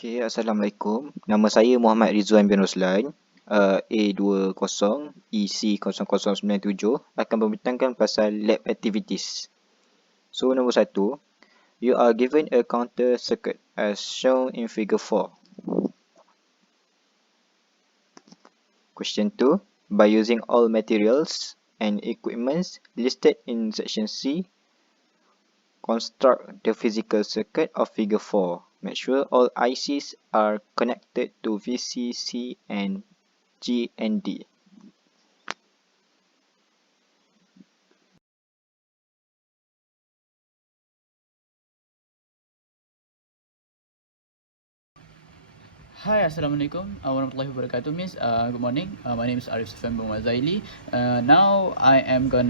Okay, Assalamualaikum. Nama saya Muhammad Rizwan bin Roslan. A20 EC0097 akan membentangkan pasal lab activities. So, nombor 1. You are given a counter circuit as shown in figure 4. Question 2. By using all materials and equipments listed in section C, construct the physical circuit of figure 4. Make sure all ICs are connected to VCC and GND. Hi, Assalamualaikum warahmatullahi wabarakatuh, Miss. Good morning. My name is Arif Sufyan bin Wazaili. Now I'm going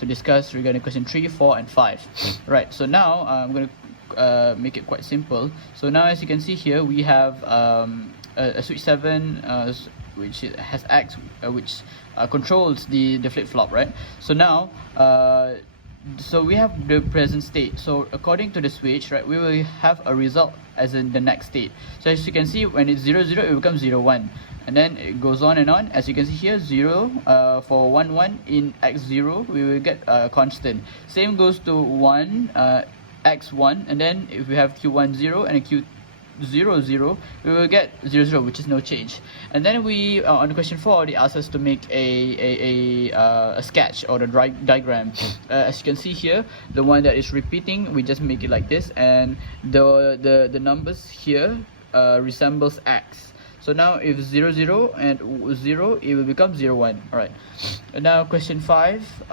to discuss regarding question 3, 4, and 5. Right. So now I'm going to make it quite simple. So now, as you can see here, we have a switch 7 which has X, which controls the flip flop, right? So now. So we have the present state. So according to the switch, right, we will have a result as in the next state. So as you can see, when it's 0, 0, it becomes 0, 1. And then it goes on and on. As you can see here, 0 for 1, 1 in x0, we will get a constant. Same goes to 1, x1. And then if we have q1, 0 and a q 0, 0, we will get 0, 0, which is no change. And then we on question 4, they ask us to make a sketch or a diagram. As you can see here, the one that is repeating, we just make it like this, and the numbers here resembles X. So now if 0, 0 and 0, it will become 0, 1. All right. And now question 5.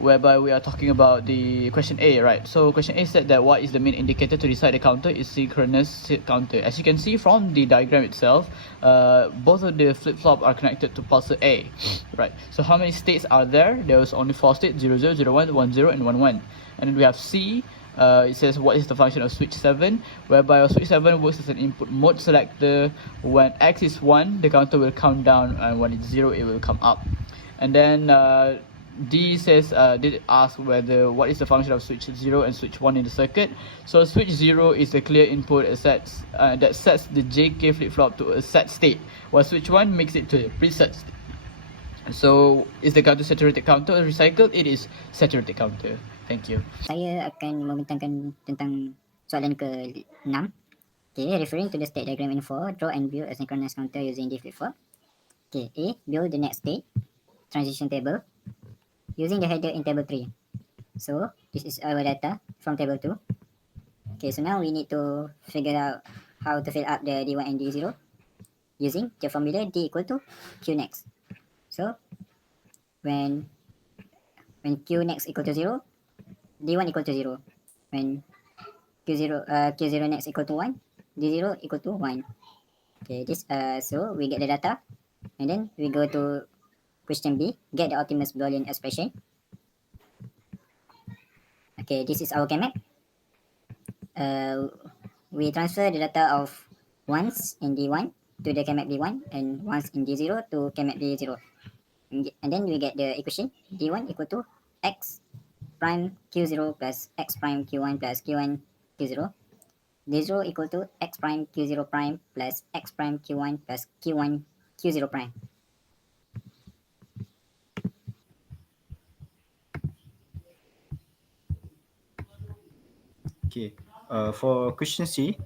Whereby we are talking about the question A, right? So question A said that what is the main indicator to decide the counter is synchronous counter. As you can see from the diagram itself, both of the flip-flop are connected to pulsar A, right? So how many states are there? There was only 4 states, 0, 0, 0, 1, 1, 0, and 1, 1. And then we have C. It says what is the function of switch 7, whereby switch 7 works as an input mode selector. When X is 1, the counter will count down, and when it's 0, it will come up. And then D says, did ask whether what is the function of switch 0 and switch 1 in the circuit. So switch 0 is a clear input that sets the JK flip-flop to a set state, while switch 1 makes it to a preset state. So is the counter saturated counter or recycled? It is saturated counter. Thank you. Saya akan membentangkan tentang soalan ke-6. Okay, referring to the state diagram in 4, draw and build a synchronous counter using the flip-flop. Okay, A, build the next state, transition table, using the header in table 3. So, this is our data from table 2. Okay, so now we need to figure out how to fill up the D1 and D0 using the formula D equal to Q next. So, when Q next equal to 0, D1 equal to 0. When Q0 next equal to 1, D0 equal to 1. Okay, so we get the data, and then we go to question B, get the optimal Boolean expression. Okay, this is our KMap. We transfer the data of ones in D1 to the KMap D1 and ones in D0 to KMap D0. And then we get the equation D1 equal to X prime Q0 plus X prime Q1 plus Q1 Q0. D0 equal to X prime Q0 prime plus X prime Q1 plus Q1 Q0 prime. Okay, for question C,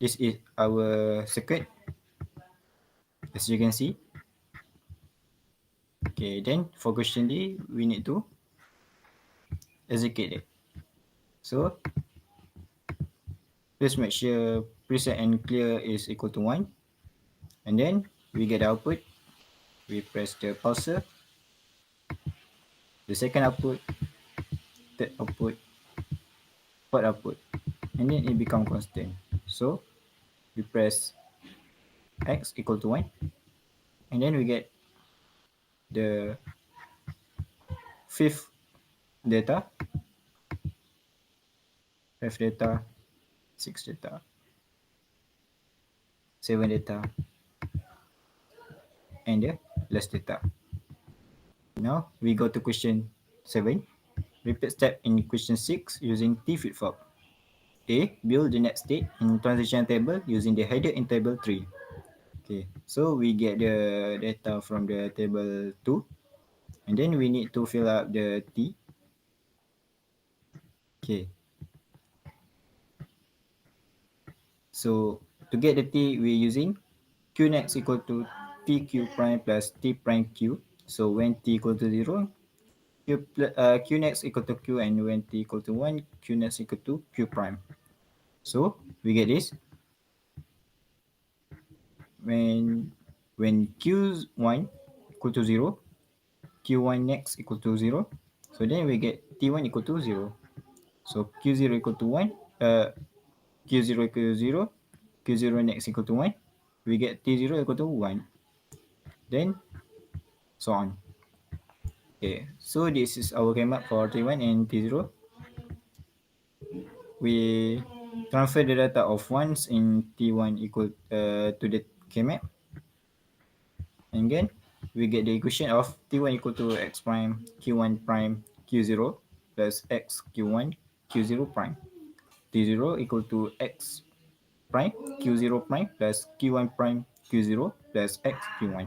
this is our circuit, as you can see. Okay, then for question D, we need to execute it. So, please make sure preset and clear is equal to 1. And then we get the output. We press the pulsar, the second output, third output, fourth output, and then it becomes constant. So we press X equal to 1, and then we get the fifth data, sixth data, 7 data, and the last data. Now we go to question 7. Repeat step in question 6 using T flip-flop. A, build the next state in transition table using the header in table 3. Okay, so we get the data from the table 2, and then we need to fill up the T. Okay, so to get the T, we're using Q next equal to TQ prime plus T prime Q. So when T equal to 0, Q next equal to Q, and when T equal to 1, Q next equal to Q prime. So we get this. When Q1 equal to 0, Q1 next equal to 0. So then we get T1 equal to 0. So Q0 equal to 1, Q0 equal to 0, Q0 next equal to 1. We get T0 equal to 1. Then so on. Okay, so this is our K-map for T1 and T0. We transfer the data of ones in T1 equal to the K-map. And then we get the equation of T1 equal to x prime Q1 prime Q0 plus x Q1 Q0 prime. T0 equal to x prime Q0 prime plus Q1 prime Q0 plus x Q1.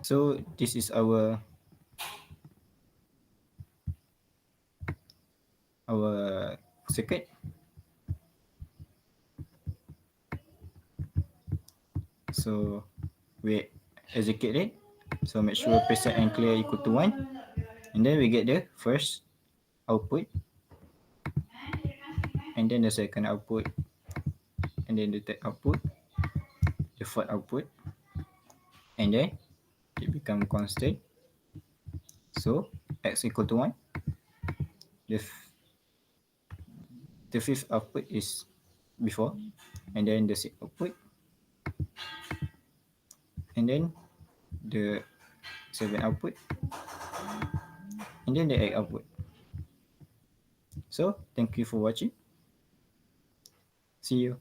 So this is our circuit. So we execute it. So make sure preset and clear equal to 1. And then we get the first output. And then the second output. And then the third output. The fourth output. And then it become constant. So x equal to 1. The fifth output is before. And then the sixth output. And then the seventh output. And then the eighth output. So thank you for watching. See you.